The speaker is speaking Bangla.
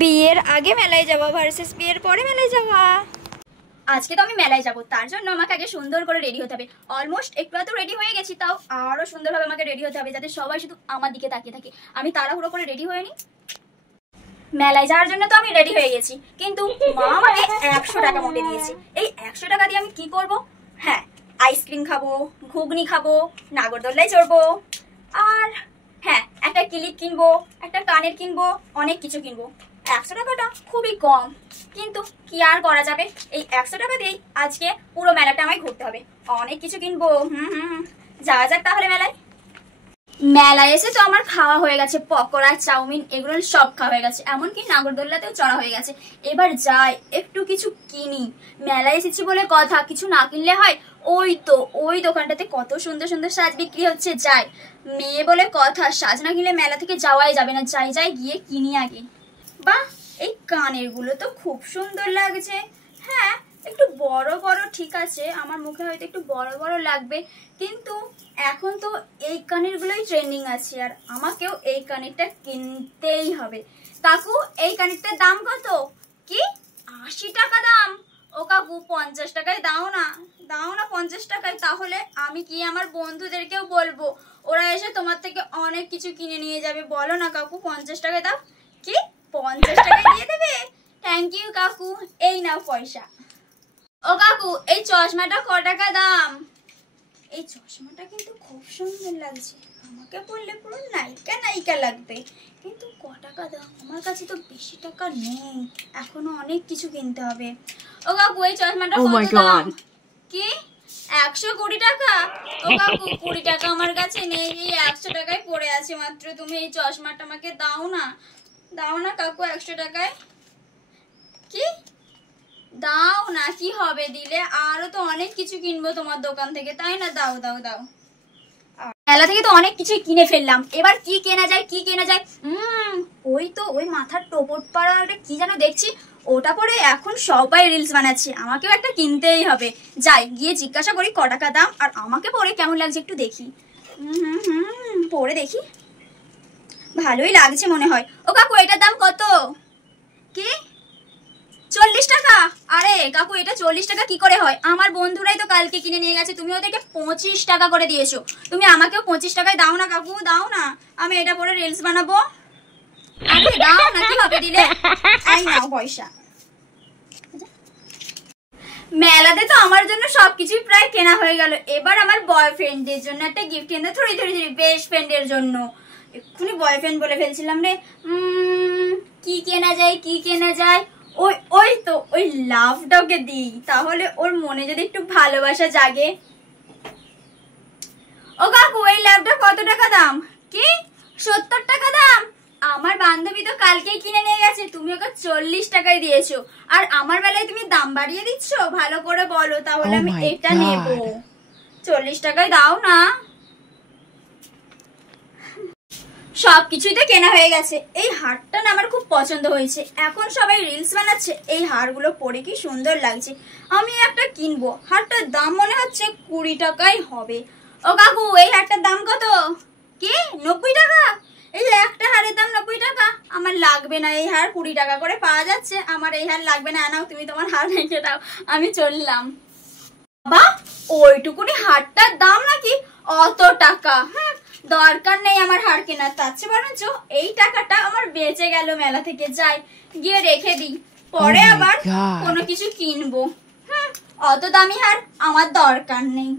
বিয়ের আগে মেলায় যাওয়া ভার্সেস বিয়ের পরে মেলায় যাওয়া। আজকে তো আমি মেলায় যাব, তার জন্য আমাকে আগে সুন্দর করে রেডি হতে হবে। অলমোস্ট একটু তো রেডি হয়ে গেছি, তাও আরো সুন্দরভাবে আমাকে রেডি হতে হবে যাতে সবাই শুধু আমার দিকে তাকিয়ে থাকে। আমি তাড়াহুড়ো করে রেডি হয়ে নি। মেলায় যাওয়ার জন্য তো আমি রেডি হয়ে গেছি, কিন্তু মা আমাকে 100 টাকা মোটে দিয়েছে। এই 100 টাকা দিয়ে আমি কি করব? হ্যাঁ, আইসক্রিম খাবো, ঘুগনি খাবো, নাগরদোল্লায় চড়বো, আর হ্যাঁ একটা ক্লিপ কিনবো, একটা কানের কিনবো, অনেক কিছু কিনবো। 100 টাকাটা খুবই কম, কিন্তু কি আর করা যাবে, এই 100 টাকা দিয়েই আজকে পুরো মেলাটা আমায় ঘুরতে হবে, অনেক কিছু কিনবো। যাওয়া যাক তাহলে মেলায়। মেলায় এসে তো আমার খাওয়া হয়ে গেছে, পকোড়া, চাউমিন, এগুলো সব খাওয়া হয়ে গেছে, এমনকি নাগরদোল্লাতেও চড়া হয়ে গেছে। এবার যাই একটু কিছু কিনি। মেলায় এসেছি বলে কথা, কিছু না কিনলে হয়? ওই তো ওই দোকানটাতে কত সুন্দর সুন্দর সাজ বিক্রি হচ্ছে, যাই। মেয়ে বলে কথা, সাজ না কিনলে মেলা থেকে যাওয়াই যাবে না। যাই যাই গিয়ে কিনি আগে। বাহ, এই কানের গুলো তো খুব সুন্দর লাগছে। হ্যাঁ, একটু বড় বড় ঠিক আছে, আমার মুখে হয়তো একটু বড় বড় লাগবে, কিন্তু এখন তো এই কানের গুলোই ট্রেন্ডিং আছে, আর আমাকেও এই কানেরটা কিনতেই হবে। কাকু, এই কানেরটার দাম কত? কি 80 টাকা দাম? ও কাকু, 50 টাকায় দাও না, দাও না 50 টাকায়। তাহলে আমি কি আমার বন্ধুদেরকেও বলবো, ওরা এসে তোমার থেকে অনেক কিছু কিনে নিয়ে যাবে। বলো না কাকু, 50 টাকায় দাও। কি 50 টাকায় দিয়ে দেবে? থ্যাংক ইউ কাকু, এই নাও পয়সা। ও কাকু, এই চশমাটা ক টাকা দাম? এই চশমাটা কিন্তু খুব সুন্দর লাগছে, আমাকে পরলে পুরো নায়িকা নায়িকা লাগবে, কিন্তু ক টাকা দাম? আমার কাছে তো বেশি টাকা নেই, এখনো অনেক কিছু কিনতে হবে। ও কাকু, এই চশমাটা কত দাম? কি 120 টাকা? ও কাকু, 20 টাকা আমার কাছে নেই, এই 100 টাকায় পড়ে আছে মাত্র। তুমি এই চশমাটা আমাকে দাও না, দাও না কাকু 100 টাকায়। কি দাও না, কি হবে দিলে? আরো তো অনেক কিছু কিনবো তোমার দোকান থেকে, তাই না? দাও দাও দাও। মেলা থেকে তো অনেক কিছু কিনে ফেললাম, এবার কি কেনা যায়, কি কেনা যায়? ওই তো ওই মাথার টোপট পাড়া ওটা কি যেন দেখছি, ওটা পরে এখন সবাই রিলস বানাচ্ছে, আমাকেও একটা কিনতেই হবে। যাই গিয়ে জিজ্ঞাসা করি ক টাকা দাম, আর আমাকে পরে কেমন লাগছে একটু দেখি। পরে দেখি, ভালোই লাগছে মনে হয়। ও কাকু, এটার দাম কত? কি 40 টাকা? আরে কাকু, এটা 40 টাকা কি করে হয়? আমার বন্ধুরাই তো কালকে কিনে নিয়ে গেছে, তুমি ওদেরকে 25 টাকা করে দিয়েছো, তুমি আমাকেও 25 টাকায় দাও না কাকু, দাও না, আমি এটা পরে রিলস বানাবো। আরে দাও না, কি হবে দিলে? এই নাও পয়সা। মেলাতে তো আমার জন্য সবকিছুই প্রায় কেনা হয়ে গেল, এবার আমার বয়ফ্রেন্ডের জন্য একটা গিফট কিনতে, থরি থরি থরি, বেস্ট ফ্রেন্ডের জন্য। এক্ষুনি বয়ফ্রেন্ড বলে ফেলছিলাম রে। কি কেনা যায়, কি কেনা যায়? ওই ওই তো ওই লাভটাকে দিই, তাহলে ওর মনে যদি একটু ভালোবাসা জাগে। ও কাকু, এই লাভটা কত টাকা দাম? কি 70 টাকা দাম? আমার বান্ধবী তো কালকেই কিনে নিয়ে গেছে, তুমি ওকে 40 টাকায় দিয়েছো, আর আমার বেলায় তুমি দাম বাড়িয়ে দিচ্ছ। ভালো করে বলো, তাহলে আমি এটা নেব। 40 টাকায় দাও না। সবকিছুই তো কেনা হয়ে গেছে, এই হারটা না আমার খুব পছন্দ হয়েছে, এখন সবাই রিলস বানাচ্ছে, এই হারগুলো পরে কি সুন্দর লাগছে, আমি একটা কিনবো। হারটার দাম মনে হচ্ছে 20 টাকাই হবে। ও কাকু, এই হারটার দাম কত? কি 90 টাকা? এই একটা হারের দাম 90 টাকা? আমার লাগবে না এই হার, 20 টাকা করে পাওয়া যাচ্ছে, আমার এই হার লাগবে না। নাও তুমি তোমার হার রেখে দাও, আমি চললাম। বাবা, ওইটুকুনি হারটার দাম নাকি অত টাকা? দরকার নেই আমার হার কেনার, তার চেয়ে বরঞ্চ এই টাকাটা আমার বেঁচে গেল মেলা থেকে, যাই গিয়ে রেখে দিই, পরে আবার কোনো কিছু কিনবো। অত দামি হার আমার দরকার নেই।